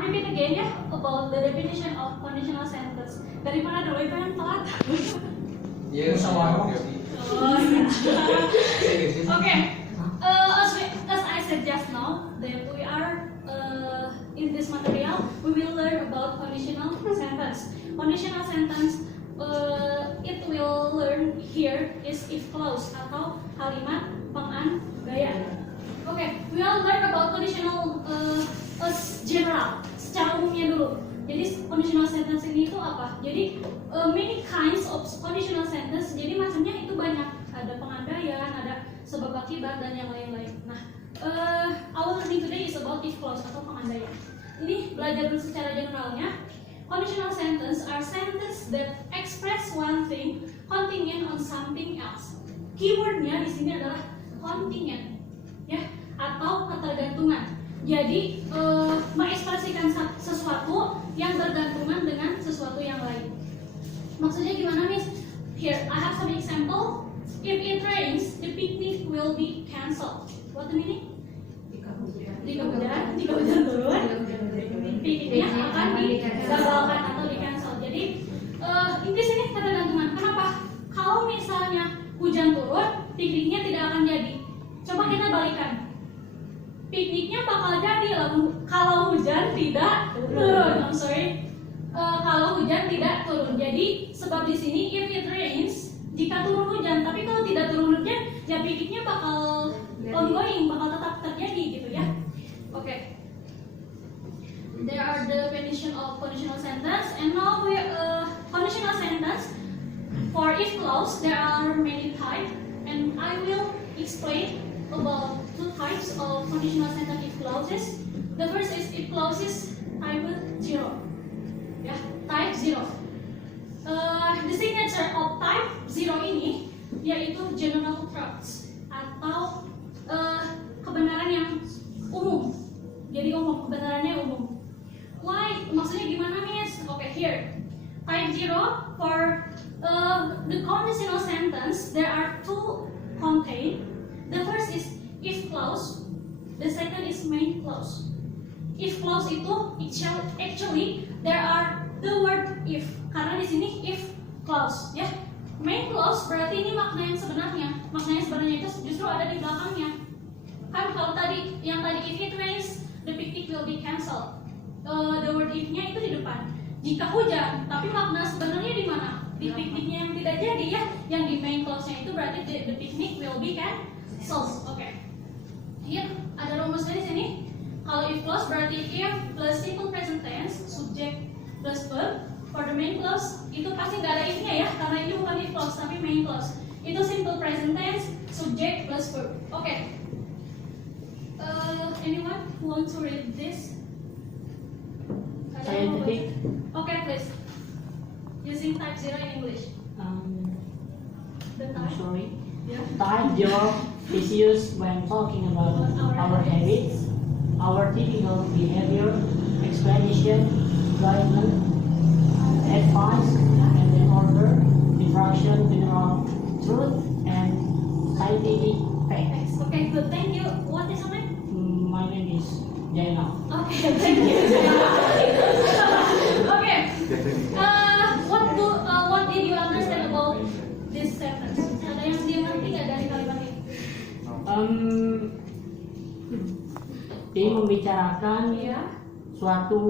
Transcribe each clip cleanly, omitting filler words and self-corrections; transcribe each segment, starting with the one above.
repeat again ya about the definition of conditional sentence. Daripada dulu itu yang telat. Iya, sama. Okay. As I said just now, that we are in this material, we will learn about conditional sentence. Conditional sentence, it will learn here is if clause atau kalimat pengandaian. Okay, we will learn about conditional as general, secara umumnya dulu. Jadi conditional sentence ini itu apa? Jadi many kinds of conditional sentence. Jadi macamnya itu banyak. Ada pengandaian, ada sebab akibat dan yang lain-lain. Nah, our learning today is about if clause atau pengandaian. Ini belajar dulu secara generalnya. Conditional sentence are sentences that express one thing contingent on something else. Keywordnya di sini adalah contingent, ya, atau ketergantungan. Jadi mengekspresikan sesuatu yang bergantungan dengan sesuatu yang lain. Maksudnya gimana, Miss? Here, I have some example. If it rains, the picnic will be cancelled. What the meaning? Jika hujan turun, pikniknya akan digagalkan atau di cancel. Jadi di sini ketergantungan. Kenapa? Kalau misalnya hujan turun, pikniknya tidak akan jadi. Coba kita balikan. Pikniknya bakal jadi kalau hujan tidak turun. I'm sorry. Kalau hujan tidak turun. Jadi sebab di sini if it rains, jika turun hujan, tapi kalau tidak turun hujan, ya pikniknya bakal ongoing, bakal tetap terjadi gitu ya. Okay. There are the definition of conditional sentence, and now we conditional sentence for if clause. There are many types, and I will explain about two types of conditional sentence if clauses. The first is if clauses type 0. Ya, type 0. The signature of type 0 ini yaitu general truths atau kebenaran yang umum. Jadi umum, kebenarannya umum. Why? Maksudnya gimana, Miss? Okay, here. Type 0 for the conditional sentence, there are two contained. The first is if clause, the second is main clause. If clause itu actually there are the word if, karena di sini if clause ya. Main clause berarti ini makna yang sebenarnya itu justru ada di belakangnya. Kan kalau tadi yang tadi if it rains, the picnic will be cancelled. The word if-nya itu di depan. Jika hujan, tapi makna sebenarnya di mana? Di pikniknya yang tidak jadi ya. Yang di main clause-nya itu berarti the picnic will be cancelled. Oke. Iya, ada rumusnya di sini. Kalau if clause berarti if plus simple present tense, subject plus verb. For the main clause itu pasti nggak ada if-nya ya, karena ini bukan if clause tapi main clause. Itu simple present tense, subject plus verb. Oke. Anyone who want to read this? Scientific. Okay, please. Using type 0 in English. The I'm type. sorry. Yeah. Type 0 is used when talking about our habits, our typical behavior, explanation, guidance, advice, and then order, instruction, general truth, and scientific facts. Okay, good. Thank you. What is your name? My name is Jaina. Okay, thank you. Okay. What did you understand about this sentence? Ada yang dimengerti nggak dari kalimat ini? Ini membicarakan suatu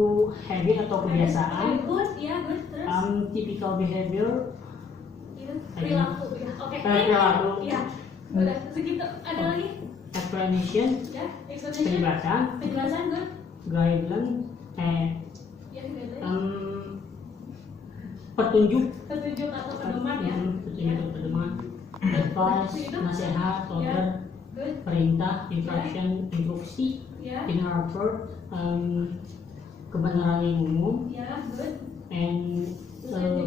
habit atau kebiasaan, Good, ya, good. Terus? typical behavior, Perilaku. Ya. Oke. perilaku, Ya. Udah segitu. Ada lagi? explanation, Ya. Explanation. Penjelasan, good. guideline, Ya, good. petunjuk, Petunjuk atau pedoman ya. petunjuk atau pedoman, advice, nasihat, order, Good. perintah, instruction, instruksi, Ya. general truth, kebenaran yang umum, Ya, good. and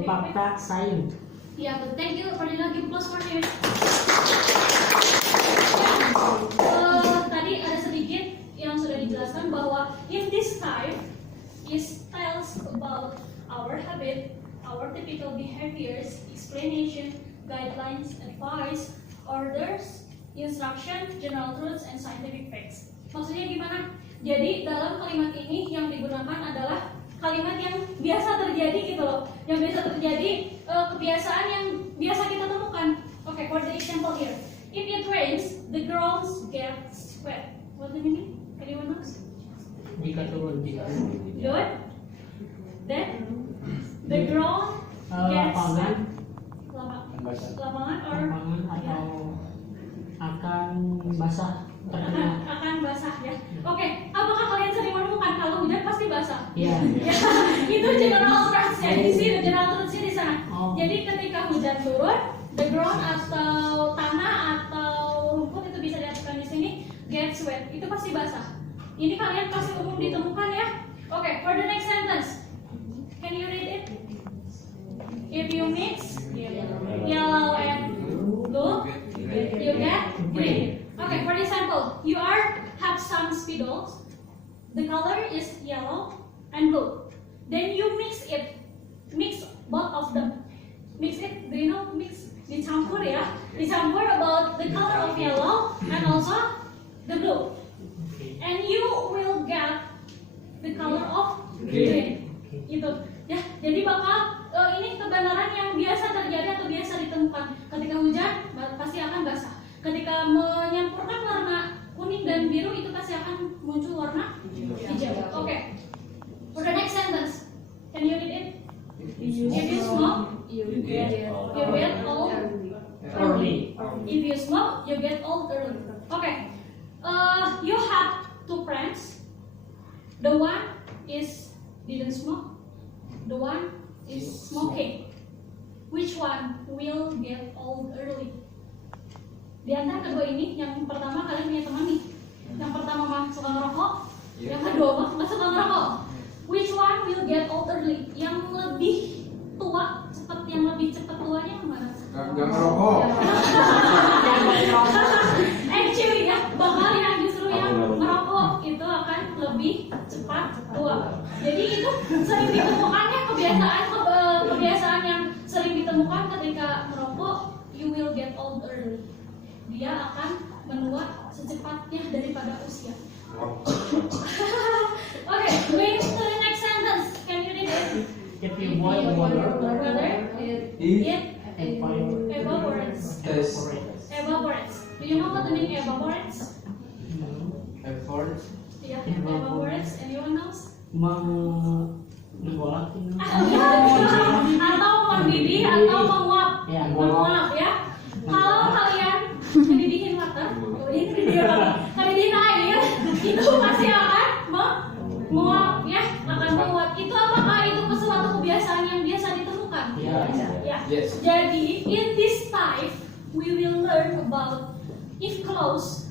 fakta sains. Ya, good. Thank you. Fadila, give applause for him. Tadi ada sedikit yang sudah dijelaskan bahwa in this type is tells about our habit, our typical behaviors, explanation, guidelines, advice, orders, instruction, general truths, and scientific facts. Maksudnya gimana? Jadi dalam kalimat ini yang digunakan adalah kalimat yang biasa terjadi gitu loh. Yang biasa terjadi, kebiasaan yang biasa kita temukan. Okay, for the example here. If it rains, the ground gets wet. What do you mean? Anyone knows? Jika turun. Good. Then the ground gets Lapangan, lapangan or atau akan basah terkena. akan basah ya. Oke, apakah kalian sering menemukan kalau hujan pasti basah? Iya. Ya, itu general truths ya di sini, general truths di sana. Oh. Jadi ketika hujan turun, the ground atau tanah atau rumput itu bisa diartikan di sini gets wet, itu pasti basah. Ini kalian pasti umum ditemukan ya. Oke, for the next sentence, can you read it? If you mix yellow and blue, you get green. Okay, for example, you have some speedos. The color is yellow and blue. Then you mix both of them. Mix it. Do you know mix? Dicampur ya. Dicampur about the color of yellow and also the blue. And you will get the color of green. Itu. Ya, jadi bakal ini kebenaran yang biasa terjadi atau biasa ditemukan. Ketika hujan pasti akan basah. Ketika menyampurkan warna kuning dan biru itu pasti akan muncul warna hijau. Okay. For the next sentence, can you read it? If you smoke, you get old early. If you smoke, you get old early. Okay. You have two friends. The one didn't smoke. The one is smoking. Which one will get old early? Di antara kedua ini, yang pertama kalian punya teman nih. Yang pertama mah suka ngerokok, yang kedua mah nggak suka ngerokok. Which one will get old early? Yang lebih tua, yang lebih cepat tuanya yang mana? Gak ngerokok. Actually ya, bakal yang justru yang merokok itu akan lebih cepat tua. Jadi itu sering ditemukannya kebiasaan yang sering ditemukan ketika merokok. You will get old early. Dia akan menua secepatnya daripada usia. Okay, going to the next sentence. Can you read it? If you boil water, It evaporates. evaporates. Do you know what the meaning evaporates? Effort. Yeah, evaporates. Anyone knows? Menggolak itu. Atau mendidih atau menguap. Ya, Menguap ya. Kalau kalian mendidih air, itu pasti akan menguap ya, akan menguap. Itu apakah itu suatu kebiasaan yang biasa ditemukan? Ya. Ya. Yes. Jadi in this type we will learn about if clause.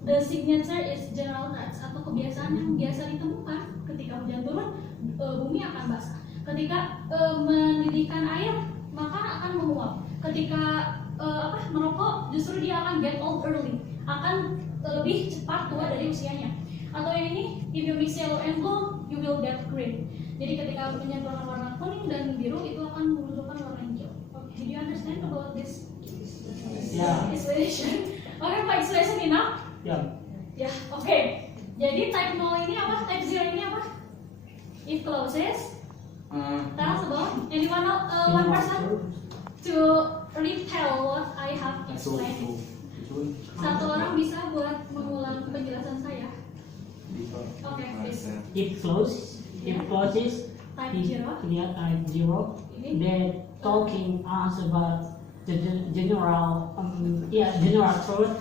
The signature is general truths atau kebiasaan yang biasa ditemukan. Ketika hujan turun, bumi akan basah. Ketika mendidihkan air, maka akan menguap. Ketika merokok, justru dia akan get old early, akan lebih cepat tua dari usianya. Atau yang ini, if you mix yellow and blue, you will get green. Jadi ketika mencampurkan warna kuning dan biru, itu akan memunculkan warna hijau. Okay, do you understand about this? Ya. Explanation. Okay, Pak, explanation enough? Ya. Ya, oke. Jadi type 0 ini apa? Type 0 ini apa? If clauses. Tell us about. Anyone know, one person to retell what I have explained. Satu orang bisa buat mengulang penjelasan saya. Oke, please. If clauses Type 0. type 0, they're talking us about the general truth,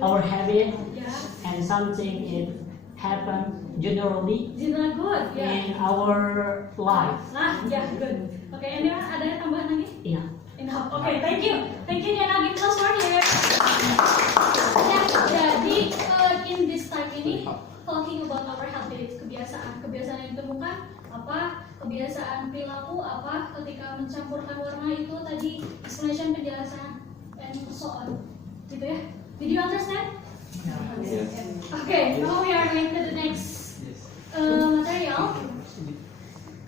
our habit, Ya. and something it happen generally General good. Ya. in our life. Nah, ya, good. Oke, anyone ada yang tambahan lagi? Yeah. Enough. Oke, thank you. Thank you Diana, give us one here. Ya, jadi in this time ini talking about our habits, kebiasaan yang ditemukan apa, kebiasaan perilaku apa, ketika mencampurkan warna itu tadi explanation, penjelasan, and so on, gitu ya. Did you understand? Okay, now we are going to the next material.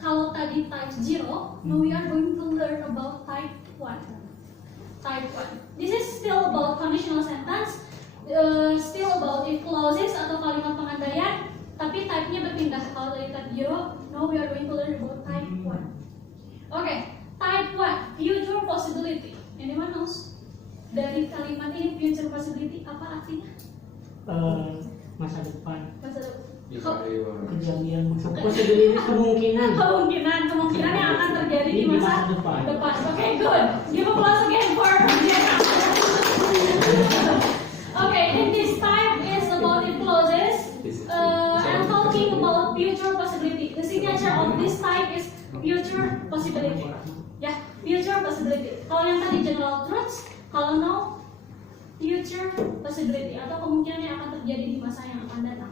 Kalau tadi type 0, now we are going to learn about type 1. Type 1. This is still about conditional sentence, still about if clauses atau kalimat pengandaian, tapi type-nya berpindah. Kalau dari type 0, now we are going to learn about type 1. Okay, type 1, future possibility. Anyone knows? Dari kalimat ini future possibility apa artinya? Masa depan. Masa depan. Kejadian possibility kemungkinan yang akan terjadi di masa depan. Okay, good. Give applause again for Jenna. Okay, in this type is about if clauses. I'm talking about future possibility. The signature of this type is future possibility. Ya, future possibility. Kalau yang tadi general truths, kalau now future possibility atau kemungkinan yang akan terjadi di masa yang akan datang.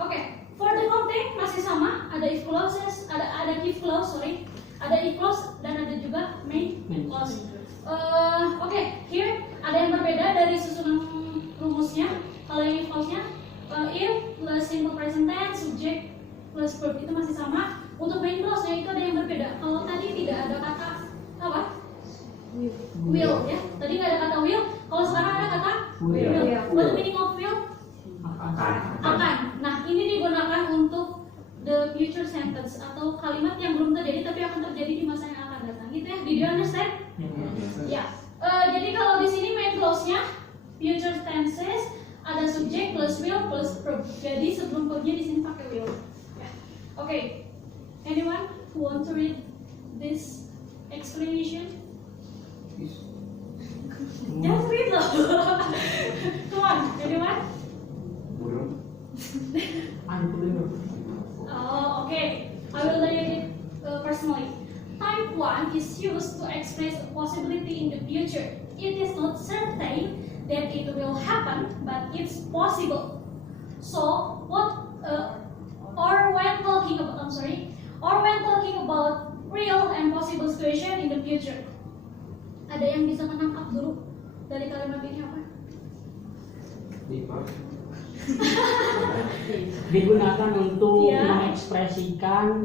Oke, for the content masih sama, ada if clauses, ada if clause, ada if clause dan ada juga main clause. Oke, here ada yang berbeda dari susunan rumusnya. Kalau yang if clause-nya if plus simple present tense, subject plus verb itu masih sama. Untuk main clause-nya itu ada yang berbeda. Kalau tadi tidak ada kata apa? Will, ya. Tadi nggak ada kata will. Kalau sekarang ada kata will. What the meaning of will? Akan. Nah, ini digunakan untuk the future sentence atau kalimat yang belum terjadi tapi akan terjadi di masa yang akan datang. Gitu ya? Did you understand? Ya. Jadi kalau di sini main clause-nya future tenses ada subject plus will plus verb. Jadi sebelum verbnya di sini pakai will. Ya. Oke. Anyone who want to read this explanation? Just read loh. Come on, anyone? Oh, okay. I will read it personally. Type 1 is used to express a possibility in the future. It is not certain that it will happen, but it's possible. So, when talking about real and possible situation in the future. Ada yang bisa menangkap dulu dari kalimat ini apa? Digunakan untuk mengekspresikan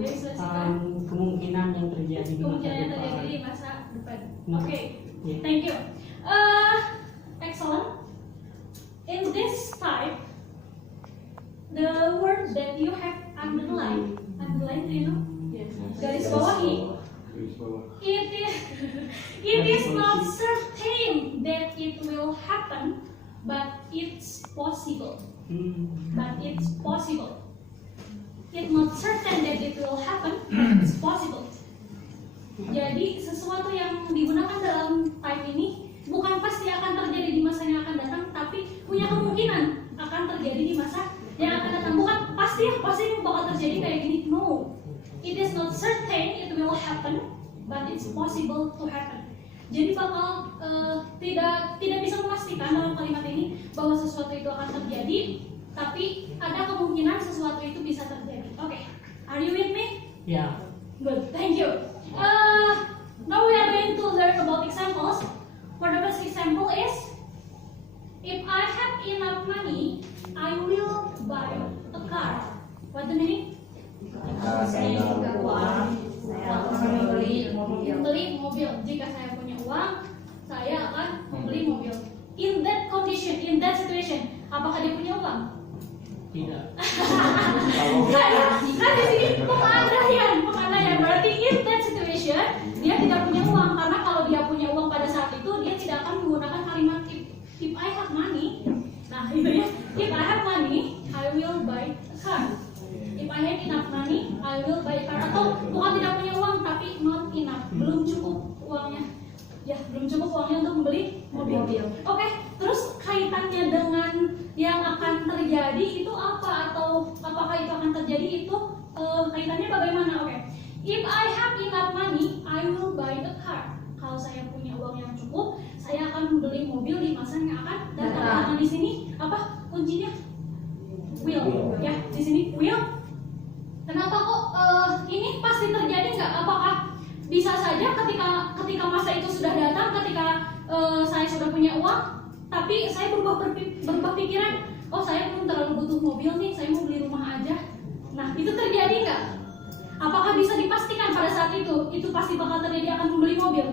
kemungkinan yang terjadi di masa depan. Oke, thank you. Excellent. In this type, the word that you have underlined, do you know? Yes. Garis bawahi. It is not certain that it will happen, but it's possible. It's not certain that it will happen, but it's possible. Jadi sesuatu yang digunakan dalam type ini bukan pasti akan terjadi di masa yang akan datang, tapi punya kemungkinan akan terjadi di masa yang akan datang. Bukan pasti bakal terjadi kayak gini. No, it is not certain it will happen, but it's possible to happen. Jadi bakal tidak bisa memastikan dalam kalimat ini bahwa sesuatu itu akan terjadi, tapi ada kemungkinan sesuatu itu bisa terjadi. Oke, are you with me? Yeah. Good, thank you. Now we are going to learn about examples. For the first example is, if I have enough money, I will buy a car. What the meaning? Membeli mobil. Jika saya punya uang, saya akan membeli mobil. In that condition, in that situation, apakah dia punya uang? Tidak. Kan di sini pengandaian. Berarti in that situation dia tidak punya uang, karena kalau dia punya uang pada saat itu dia tidak akan menggunakan kalimat if I have money. Nah itu ya, if I have money, I will buy a car. If I have enough money, I will buy a car. Atau bukan tidak punya uang, tapi not enough, belum cukup uangnya. Ya, belum cukup uangnya untuk membeli mobil. Oke, terus kaitannya dengan yang akan terjadi itu apa? Atau apakah itu akan terjadi itu kaitannya bagaimana? Oke. If I have enough money, I will buy a car. Kalau saya punya uang yang cukup, saya akan membeli mobil di masa yang akan datang. Karena di sini apa kuncinya? Will. Ya, di sini will. Kenapa kok ini pasti terjadi nggak? Apakah bisa saja ketika masa itu sudah datang, ketika saya sudah punya uang, tapi saya berubah pikiran, oh saya belum terlalu butuh mobil nih, saya mau beli rumah aja. Nah itu terjadi nggak? Apakah bisa dipastikan pada saat itu pasti bakal terjadi akan membeli mobil?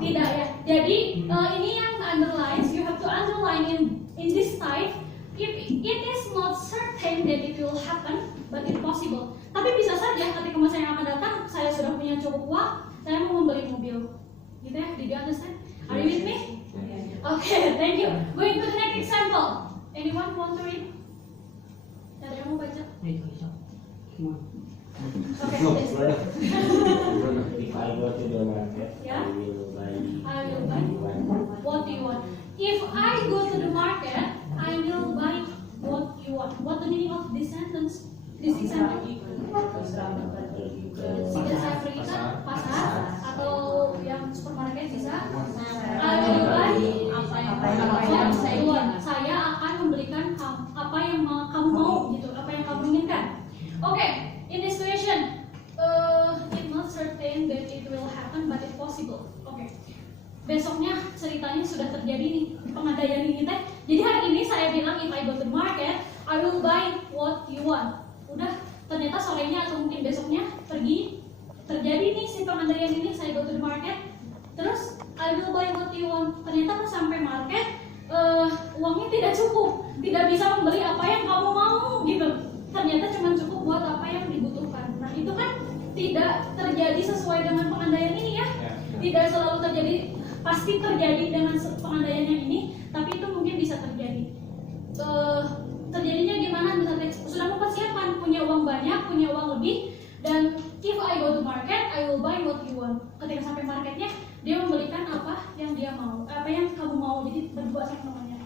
Tidak ya. Jadi ini yang underline, you have to underline in this type. If it is not certain that it will happen, but it possible. Tapi bisa saja ketika masa yang akan datang, saya sudah punya cukup uang, saya mau membeli mobil. Gitu ya, did you understand? Are you with me? Okay, thank you. Going to the next example. Anyone want to read? Ada yang mau baca? Ayo, bisa. Come on. Okay, Look, let's go. brother. If I go to the market, Yeah. I will buy What do you want? If I go to the market, I will buy what you want. What the meaning of this sentence? This example? Jika saya pergi ke pasar atau yang supermarket bisa, I will buy what you want. Saya akan membelikan apa yang kamu mau gitu, apa yang kamu inginkan. Okay, in this situation, it's not certain that it will happen, but it's possible. Okay. Besoknya ceritanya sudah terjadi nih pengadaian ini teh. Jadi hari ini saya bilang if I go to the market, I will buy what you want. Udah, ternyata sorenya atau mungkin besoknya pergi terjadi nih si pengadaian ini, saya go to the market. Terus I will buy what you want. Ternyata pas sampai market uangnya tidak cukup, tidak bisa membeli apa yang kamu mau gitu. Ternyata cuma cukup buat apa yang dibutuhkan. Nah itu kan tidak terjadi sesuai dengan pengadaian ini ya. Tidak selalu terjadi, pasti terjadi dengan pengadaian yang ini, tapi itu mungkin bisa terjadi. Terjadinya gimana? Misalnya sudah mempersiapkan, punya uang banyak, punya uang lebih, dan if I go to market, I will buy what you want. Ketika sampai marketnya, dia membelikan apa yang dia mau, apa yang kamu mau. Jadi berdua sama namanya.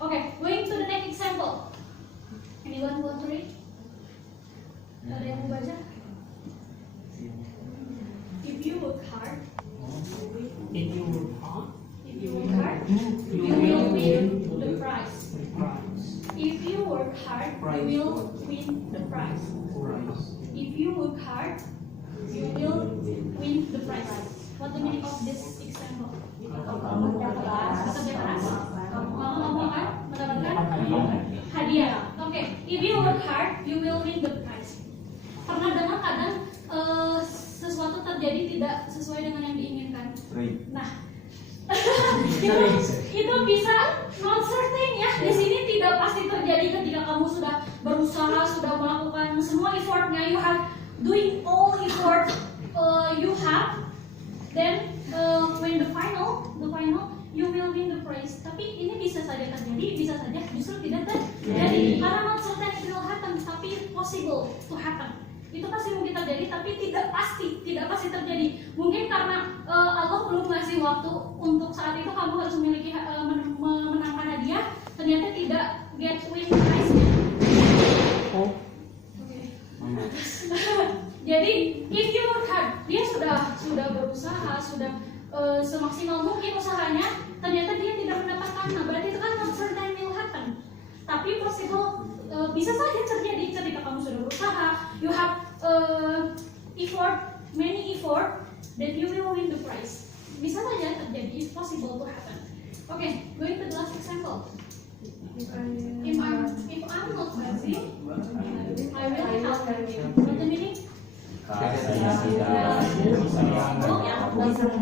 Okay, going to the next example. Anyone want to read? Ada yang mau baca? If you work hard, If you work hard, if you work hard, you will win the prize. If you work hard, you will win the prize. If you work hard, you will win the prize. What the meaning of this example? Bekerja keras, kamu akan mendapatkan hadiah. Okay, if you work hard, you will win the prize. Pernah dengar kadang sesuatu terjadi tidak sesuai dengan yang diinginkan. Nah, itu bisa non certain ya. Di sini tidak pasti terjadi ketika kamu sudah berusaha, sudah melakukan semua effortnya, you have doing all effort you have. Then when the final you will win the prize. Tapi ini bisa saja terjadi, bisa saja justru tidak terjadi. Karena not certain it will happen, tapi possible to happen. Itu pasti mungkin terjadi, tapi tidak pasti terjadi. Mungkin karena Allah belum ngasih waktu untuk saat itu kamu harus memiliki menangkan hadiah, ternyata tidak get win prize. Jadi if you work hard, dia sudah berusaha, sudah semaksimal mungkin usahanya, ternyata dia tidak mendapatkan. Nah, berarti itu kan not certain will happen. Tapi possible, bisa saja terjadi ketika kamu sudah berusaha, you have many effort, then you will win the prize. Bisa saja terjadi, it's possible to happen. Okay, going to the last example. If I'm not busy, I will help you. What the meaning?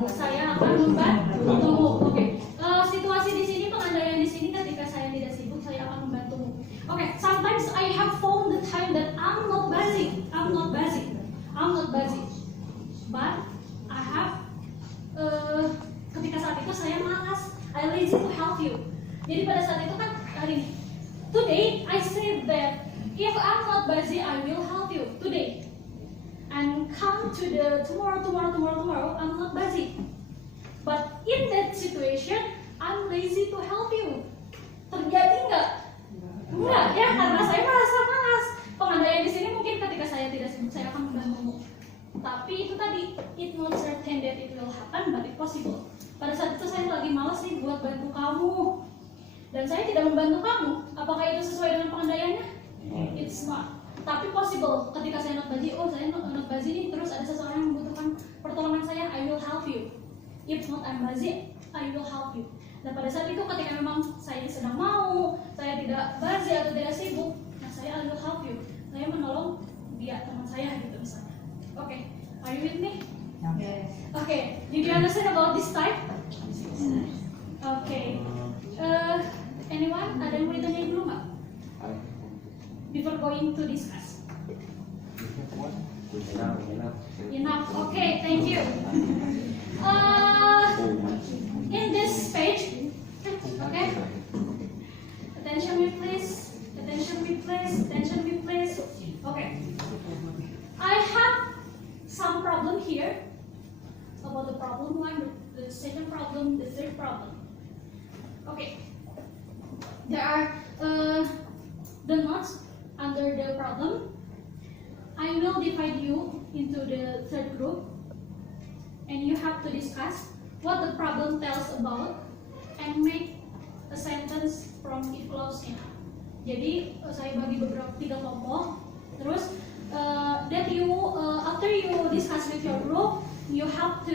Saya akan membantumu. Oke. Situasi di sini, pengadaian di sini ketika saya tidak sibuk, saya akan membantumu. Oke. Sometimes I have found the time that I'm not busy. But I have ketika saat itu saya malas. I lazy to help you. Jadi pada saat itu kan hari ini. Today I said that if I'm not busy, I will help you today. And come to the tomorrow, I'm not busy. But in that situation, I'm lazy to help you. Terjadi nggak? Enggak ya, karena saya merasa malas. Pengadaian di sini mungkin ketika saya tidak sibuk, saya akan membantumu. Tapi itu tadi, it not certain that it will happen, but it possible. Pada saat itu saya lagi malas nih buat bantu kamu, dan saya tidak membantu kamu. Apakah itu sesuai dengan pengadaiannya? It's not. Tapi possible ketika saya not busy, saya not busy nih, terus ada seseorang yang membutuhkan pertolongan saya, I will help you. If not I'm busy, I will help you. Dan pada saat itu ketika memang saya sedang mau, saya tidak busy atau tidak sibuk, nah saya I will help you. Saya menolong dia, teman saya gitu misalnya. Oke, are you with me? Okay, did you understand about this type? Okay. Anyone? Ada yang mau ditanya dulu nggak? Before going to discuss. Enough. Okay, thank you. In this page, okay. Attention me please. Attention me please. Attention me please. Okay. I have some problem here about the problem one, the second problem, the third problem. Okay. There are the notes under the problem. I will divide you into the third group, and you have to discuss what the problem tells about and make a sentence from it clause-nya. Jadi saya bagi beberapa 3 kelompok. Terus that you after you discuss with your group, you have to